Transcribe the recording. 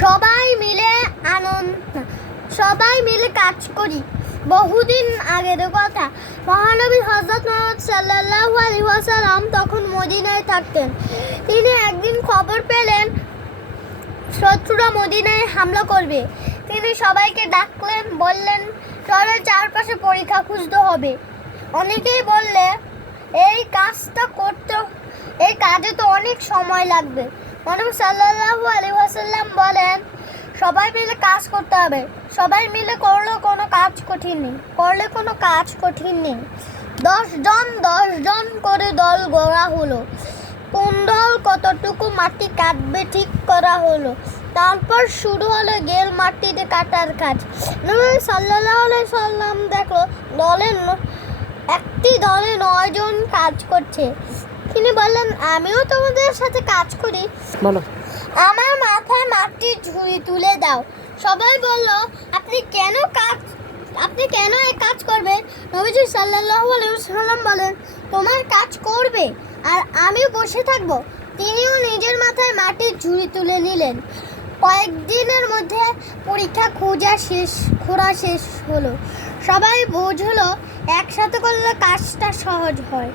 সবাই মিলে সবাই মিলে কাজ করি। বহুদিন আগের কথা, মহানবী হযরত মুহাম্মদ সাল্লাল্লাহু আলাইহি ওয়াসাল্লাম তখন মদিনায় থাকতেন। তিনি একদিন খবর পেলেন শত্রুরা মদিনায় হামলা করবে। তিনি সবাইকে ডাকলেন, বললেন, শহরের চারপাশে পরীক্ষা খুঁজতে হবে। অনেকেই বললে, এই কাজে তো অনেক সময় লাগবে। মহানবী সাল্লাল্লাহু আলাইহি ওয়াসাল্লাম বলেন, সবাই মিলে কাজ করতে হবে। সবাই মিলে করলে কোনো কাজ কঠিন নেই। 10 জন করে দল গড়া হলো। কোন দল কতটুকু মাটি কাটবে ঠিক করা হলো। তারপর শুরু হলো গেল মাটিতে কাটার কাজ। নবী সাল্লাল্লাহু আলাইহি সাল্লাম দেখলো একটি দলে 9 জন কাজ করছে। তিনি বললেন, আমিও তোমাদের সাথে কাজ করি, বলো। আমার মাথায় মাটির ঝুড়ি তুলে দাও। সবাই বলল, আপনি কেন এই কাজ করবেন? নবীজি সাল্লাল্লাহু আলাইহি ওয়াসাল্লাম বলেন, তোমার কাজ করবে আর আমি বসে থাকবো। তিনিও নিজের মাথায় মাটির ঝুড়ি তুলে নিলেন। কয়েকদিনের মধ্যে পরীক্ষা খোঁড়া শেষ হলো। সবাই বুঝলো একসাথে করলে কাজটা সহজ হয়।